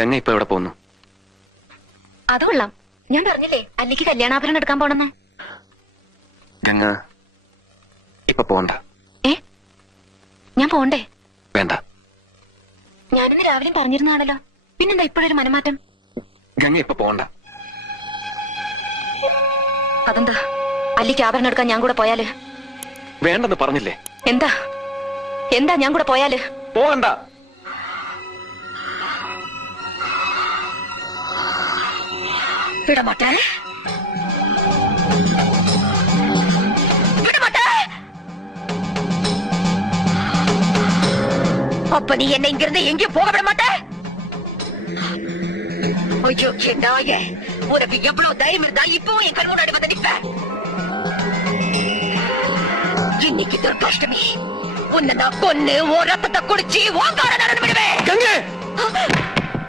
ഗംഗ ഇപ്പൊ എവിടെ പോകുന്നു? അത് കൊള്ളാം. ഞാൻ പറഞ്ഞില്ലേ അല്ലിക്ക് കല്യാണാഭരണം എടുക്കാൻ പോണെന്ന്. ഗംഗ ഇപ്പൊ പോണ്ട. ഞാൻ പോണ്ടേ? വേണ്ട. ഞാനിന്ന് രാവിലെ പറഞ്ഞിരുന്നാണല്ലോ, പിന്നെന്താ ഇപ്പോഴൊരു മനമാറ്റം? ഗംഗ ഇപ്പൊ പോണ്ട. അതെന്താ? അല്ലിക്ക് ആഭരണം എടുക്കാൻ ഞാൻ കൂടെ പോയാല്? വേണ്ടെന്ന് പറഞ്ഞില്ലേ? എന്താ എന്താ ഞാൻ കൂടെ പോയാല്? പോകണ്ട. വിടമാട്ടേ, அப்ப நீ என்ன இங்கிருந்து எங்கேயும் போக விட மாட்ட? ஐயோ நாயே, உனக்கு எவ்வளவு தைரியம் இருந்தா இப்பவும் என் கண் முன்னாடி வந்து நிப்ப? இன்னைக்கு துர்காஷ்டமி, உன்னை நான் கொன்னு ஓ ரத்தத்தை குடிச்சு ஓங்கார நடந்து விடுவேன்.